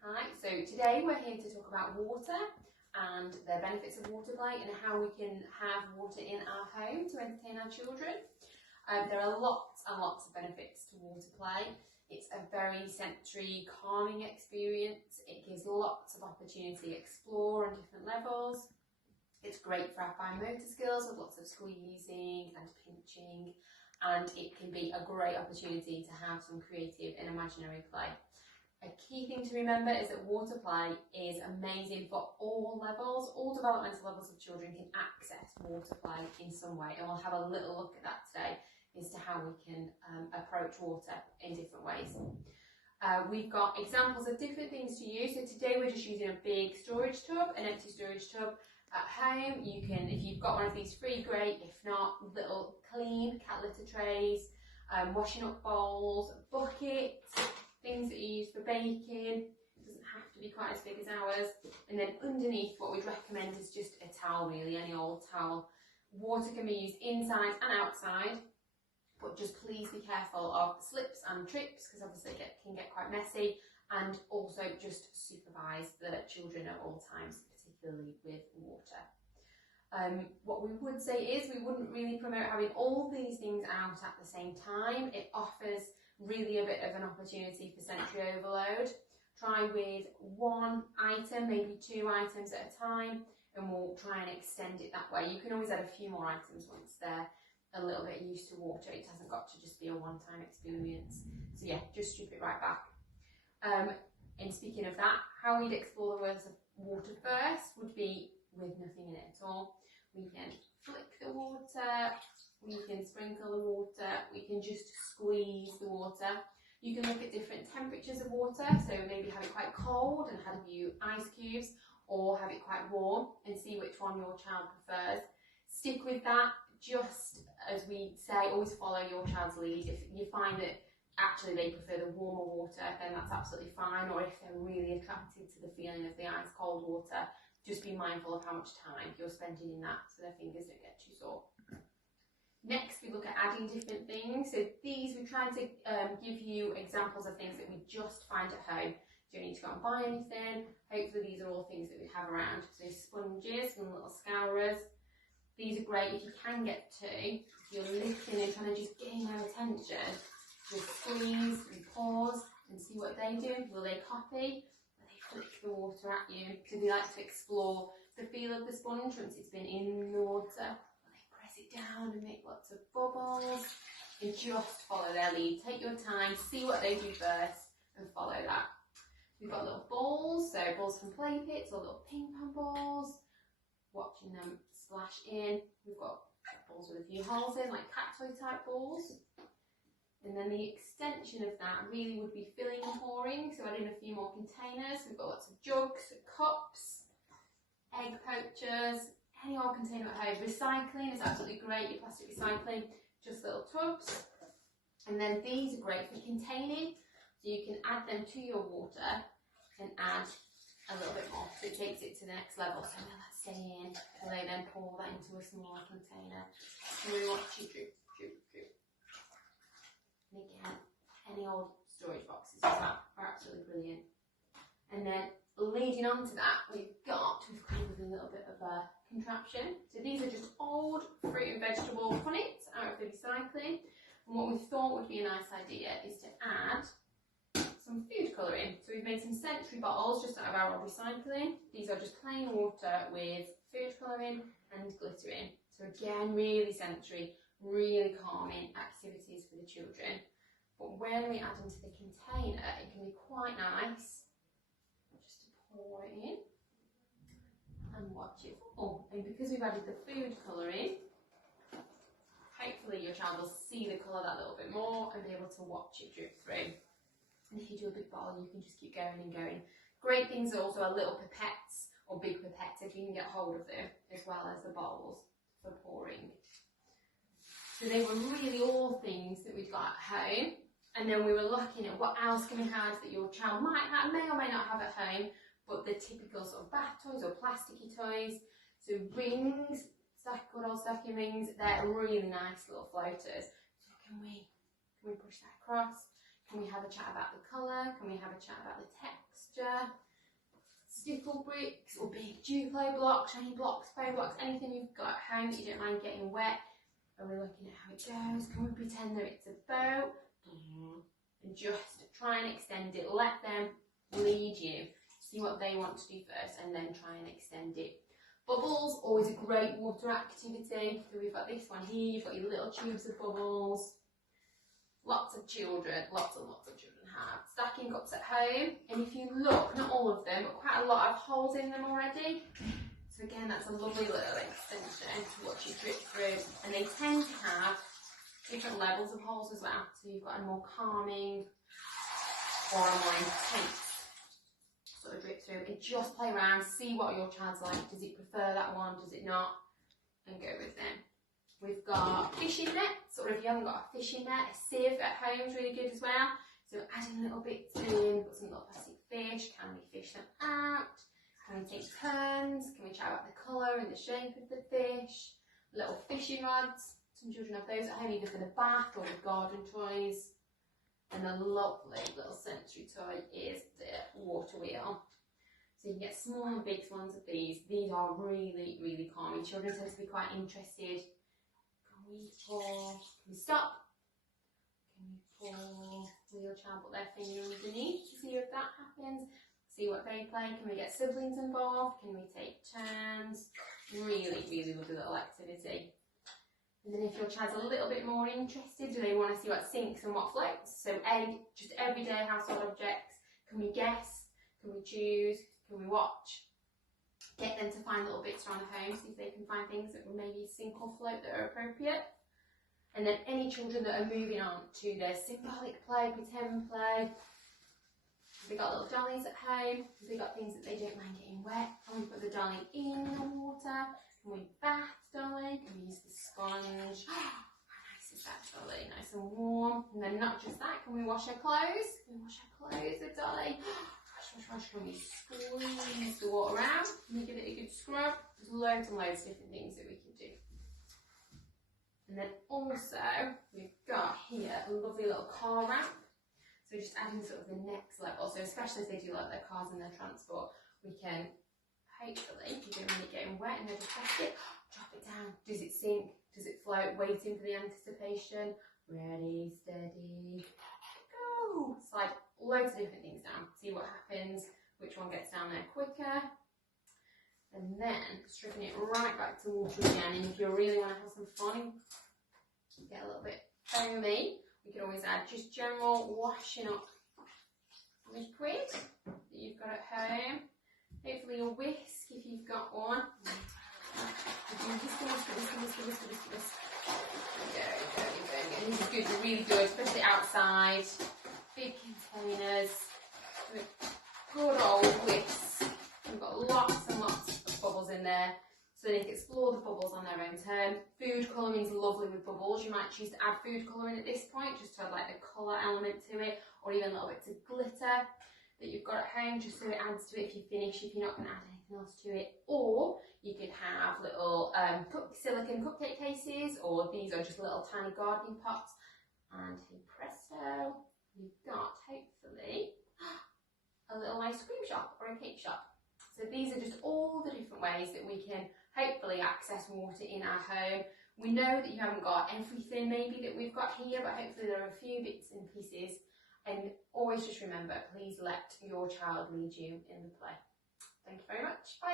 Hi, so today we're here to talk about water and the benefits of water play and how we can have water in our home to entertain our children. There are lots and lots of benefits to water play. It's a very sensory, calming experience. It gives lots of opportunity to explore on different levels. It's great for our fine motor skills with lots of squeezing and pinching, and it can be a great opportunity to have some creative and imaginary play. A key thing to remember is that water play is amazing for all levels. All developmental levels of children can access water play in some way, and we'll have a little look at that today as to how we can approach water in different ways. We've got examples of different things to use. So today we're just using a big storage tub, an empty storage tub. At home, you can, if you've got one of these free, great. If not, little clean cat litter trays, washing up bowls, buckets, things that you use for baking. It doesn't have to be quite as big as ours. And then underneath, what we'd recommend is just a towel, really, any old towel. Water can be used inside and outside, but just please be careful of slips and trips, because obviously it can get quite messy, and also just supervise the children at all times, particularly with water. What we would say is we wouldn't really promote having all these things out at the same time. It offers really a bit of an opportunity for sensory overload. Try with one item, maybe two items at a time, and we'll try and extend it that way. You can always add a few more items once they're a little bit used to water. It hasn't got to just be a one-time experience. So yeah, just strip it right back. And speaking of that, how we'd explore the worlds of water first would be with nothing in it at all. We can flick the water, we can sprinkle the water, we can just squeeze the water. You can look at different temperatures of water, so maybe have it quite cold and have a few ice cubes, or have it quite warm and see which one your child prefers. Stick with that, just as we say, always follow your child's lead. If you find that actually they prefer the warmer water, then that's absolutely fine, or if they're really attracted to the feeling of the ice cold water, just be mindful of how much time you're spending in that so their fingers don't get too sore. Next, we look at adding different things. So these, we tried to give you examples of things that we just find at home. You don't need to go and buy anything. Hopefully these are all things that we have around. So sponges and little scourers. These are great if you can get to. If you're lifting and trying to just gain their attention, just squeeze and pause and see what they do. Will they copy? Will they flick the water at you? Do they like to explore the feel of the sponge once it's been in the water? Will they press it down and make lots of bubbles? And just follow their lead. Take your time, see what they do first, and follow that. We've got little balls, so balls from play pits or little ping pong balls. Watching them splash in. We've got balls with a few holes in, like cat toy type balls. And then the extension of that really would be filling and pouring, so add in a few more containers. We've got lots of jugs, cups, egg poachers, any old container at home. Recycling is absolutely great, your plastic recycling, just little tubs. And then these are great for containing, so you can add them to your water and add a little bit more, so it takes it to the next level. So let that stay in, and they then pour that into a smaller container. So we want to drip, drip, drip. And again, any old storage boxes as well are absolutely brilliant. And then leading on to that, we've come up with a little bit of a contraption. So these are just old fruit and vegetable punnets out of the recycling. And what we thought would be a nice idea is to add some food colouring. So we've made some sensory bottles just out of our old recycling. These are just plain water with food colouring and glitter in. So again, really sensory, really calming activities for the children. But when we add into the container, it can be quite nice just to pour it in and watch it fall. And because we've added the food colouring, hopefully your child will see the colour that little bit more and be able to watch it drip through. And if you do a big bottle, you can just keep going and going. Great things are also are little pipettes or big pipettes if you can get hold of them, as well as the bowls for pouring. So they were really all things that we'd got at home. And then we were looking at what else can we have that your child may or may not have at home, but the typical sort of bath toys or plasticky toys. So rings, good old stacking rings, they're really nice little floaters. So can we push that across? Can we have a chat about the colour? Can we have a chat about the texture? texture, stickle bricks or big Duplo blocks, any blocks, foam blocks, anything you've got at home that you don't mind getting wet. And we're looking at how it goes. Can we pretend that it's a boat? And just try and extend it. Let them lead you. See what they want to do first and then try and extend it. Bubbles, always a great water activity. So we've got this one here. You've got your little tubes of bubbles. Lots of children have stacking cups at home. And if you look, not all of them, but quite a lot have holes in them already. So again, that's a lovely little extension to watch you drip through. And they tend to have different levels of holes as well. So you've got a more calming or a more intense sort of drip through. And just play around, see what your child's like. Does it prefer that one? Does it not? And go with them. We've got fishing nets, or if you haven't got a fishing net, a sieve at home is really good as well. So adding little bits in, put some little plastic fish. Can we fish them out? Can we take turns? Can we chat about the colour and the shape of the fish? Little fishing rods. Some children have those at home either for the bath or the garden toys. And a lovely little sensory toy is the water wheel. So you can get small and big ones of these. These are really, really calming. Children tend to be quite interested. Can we pause? Can we stop? Can we pause? Will your child put their finger underneath to see if that happens? See what they play. Can we get siblings involved? Can we take turns? Really, really lovely little activity. And then if your child's a little bit more interested, do they want to see what sinks and what floats? So just everyday household objects. Can we guess? Can we choose? Can we watch? Get them to find little bits around the home, see if they can find things that will maybe sink or float that are appropriate. And then any children that are moving on to their symbolic play, pretend play. Have they got little dollies at home? Have they got things that they don't mind getting wet? Can we put the dolly in the water? Can we bath dolly? Can we use the sponge? How nice is that dolly? Nice and warm. And then not just that, can we wash our clothes? Can we wash our clothes with dolly? Wash. Can we squeeze the water out? Can we give it a good scrub? There's loads and loads of different things that we can do. And then also, we've got here a lovely little car ramp. So just adding sort of the next level. So especially if they do like their cars and their transport, we can hopefully, if you don't want it getting wet and over plastic, drop it down. Does it sink? Does it float? Waiting for the anticipation. Ready, steady, go. Slide loads of different things down. See what happens, which one gets down there quicker. And then stripping it right back to water again. And if you really want to have some fun, get a little bit foamy, we can always add just general washing up liquid that you've got at home. Hopefully a whisk if you've got one. Whisk. And these are good, they're really good, especially outside. Big containers. Good old whisks. We've got lots and lots of bubbles in there. So they can explore the bubbles on their own term. Food colouring is lovely with bubbles. You might choose to add food colouring at this point, just to add like a colour element to it, or even little bits of glitter that you've got at home, just so it adds to it if you finish, if you're not going to add anything else to it. Or you could have little silicone cupcake cases, or these are just little tiny gardening pots. And hey presto, we've got hopefully a little ice cream shop or a cake shop. So these are just all the different ways that we can hopefully access water in our home. We know that you haven't got everything maybe that we've got here, but hopefully there are a few bits and pieces. And always just remember, please let your child lead you in the play. Thank you very much. Bye.